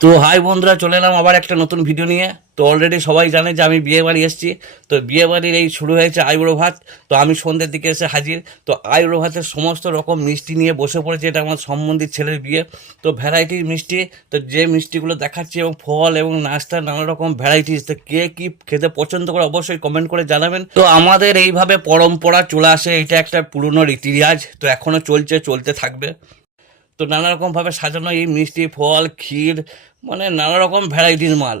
তো হাই বন্ধুরা, চলে এলাম আবার একটা নতুন ভিডিও নিয়ে। তো অলরেডি সবাই জানে যে আমি বিয়ে বাড়ি এসেছি। তো বিয়ে বাড়ির এই শুরু হয়েছে আইবুড়ো ভাত। তো আমি সন্ধ্যের দিকে এসে হাজির। তো আইবুড়ো ভাতের সমস্ত রকম মিষ্টি নিয়ে বসে পড়েছে। এটা আমার সম্বন্ধীর ছেলের বিয়ে। তো ভ্যারাইটির মিষ্টি, তো যে মিষ্টিগুলো দেখাচ্ছি এবং ফল এবং নাস্তার নানা রকম ভ্যারাইটিস। তো কে কি খেতে পছন্দ করে অবশ্যই কমেন্ট করে জানাবেন। তো আমাদের এইভাবে পরম্পরা চলে আসে, এটা একটা পুরনো রীতিরেওয়াজ। তো এখনও চলছে, চলতে থাকবে। তো নানা রকমভাবে সাজানো এই মিষ্টি, ফল, ক্ষীর, মানে নানা রকম ভ্যারাইটির মাল।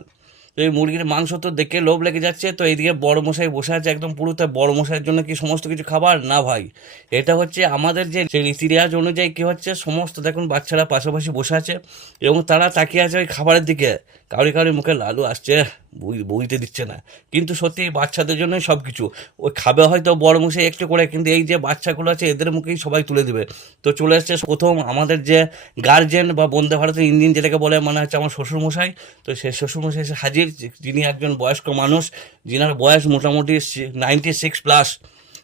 তো এই মুরগির মাংস তো দেখে লোভ লেগে যাচ্ছে। তো এইদিকে বড় মশাই বসে আছে একদম পুরোতে। বড় মশাইয়ের জন্য কি সমস্ত কিছু খাবার? না ভাই, এটা হচ্ছে আমাদের যে রীতি রেওয়াজ অনুযায়ী কি হচ্ছে, সমস্ত দেখুন বাচ্চারা পাশাপাশি বসে আছে এবং তারা তাকিয়ে আছে ওই খাবারের দিকে। কাউরি কাউরি মুখে লালু আসছে, বুঝতে দিচ্ছে না। কিন্তু সত্যি বাচ্চাদের জন্যই সব কিছু। ওই খাবে হয়তো বড় মশাই একটু করে, কিন্তু এই যে বাচ্চাগুলো আছে এদের মুখেই সবাই তুলে দেবে। তো চলে এসছে প্রথম আমাদের যে গার্জেন বা বন্দে ভারতের ইঞ্জিন যেটাকে বলে, মানে হচ্ছে আমার শ্বশুরমশাই। তো সেই শ্বশুরমশাই এসে হাজির, যিনি একজন বয়স্ক মানুষ, যিনার বয়স মোটামুটি 96+।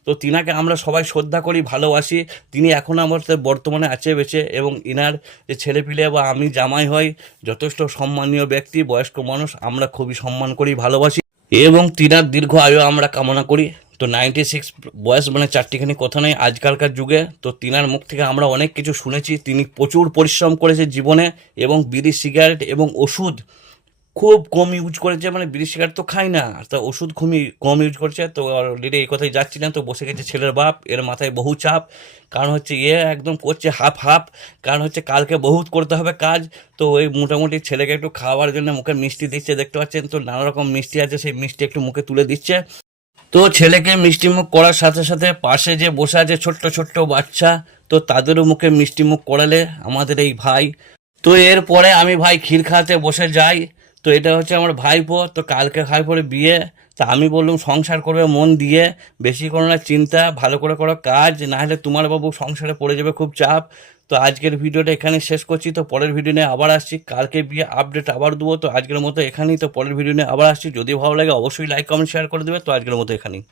তো তিনাকে আমরা সবাই শ্রদ্ধা করি, ভালোবাসি। তিনি এখন আমাদের বর্তমানে আছে বেঁচে, এবং ইনার যে ছেলেপিলে বা আমি জামাই হয়, যথেষ্ট সম্মানীয় ব্যক্তি, বয়স্ক মানুষ, আমরা খুবই সম্মান করি, ভালোবাসি এবং তিনার দীর্ঘ আয়ু আমরা কামনা করি। তো 96 বয়স মানে চারটিখানি কথা নয় আজকালকার যুগে। তো তিনার মুখ থেকে আমরা অনেক কিছু শুনেছি। তিনি প্রচুর পরিশ্রম করেছে জীবনে, এবং বিড়ি, সিগারেট এবং ওষুধ খুব কম ইউজ করেছে। মানে বিড়ি সিগারেট তো খাই না, তা ওষুধ খুবই কম ইউজ করছে। তো অলরেডি এই কথাই যাচ্ছি না। তো বসে গেছে ছেলের বাপ, এর মাথায় বহু চাপ। কারণ হচ্ছে একদম করছে হাফ হাফ। কারণ হচ্ছে কালকে বহুত করতে হবে কাজ। তো ওই মোটামুটি ছেলেকে একটু খাওয়ার জন্য মুখে মিষ্টি দিচ্ছে, দেখতে পাচ্ছেন। তো নানা রকম মিষ্টি আছে, সেই মিষ্টি একটু মুখে তুলে দিচ্ছে। তো ছেলেকে মিষ্টিমুখ করার সাথে সাথে পাশে যে বসে আছে ছোট্ট ছোট্ট বাচ্চা, তো তাদেরও মুখে মিষ্টিমুখ করালে আমাদের এই ভাই। তো এরপরে আমি ভাই ক্ষীর খাওয়াতে বসে যাই। তো এটা হচ্ছে আমার ভাইপো। তো কালকে ভাইপোর বিয়ে। তা আমি বললাম সংসার করবে মন দিয়ে, বেশি করো না চিন্তা, ভালো করে করো কাজ, না হলে তোমার বাবু সংসারে পড়ে যাবে খুব চাপ। তো আজকের ভিডিওটা এখানে শেষ করছি। তো পরের ভিডিও নিয়ে আবার আসছি, কালকে বিয়ে আপডেট আবার দেবো। তো আজকের মতো এখানেই। তো পরের ভিডিও নিয়ে আবার আসছি। যদি ভালো লাগে অবশ্যই লাইক কমেন্ট শেয়ার করে দেবে। তো আজকের মতো এখানেই।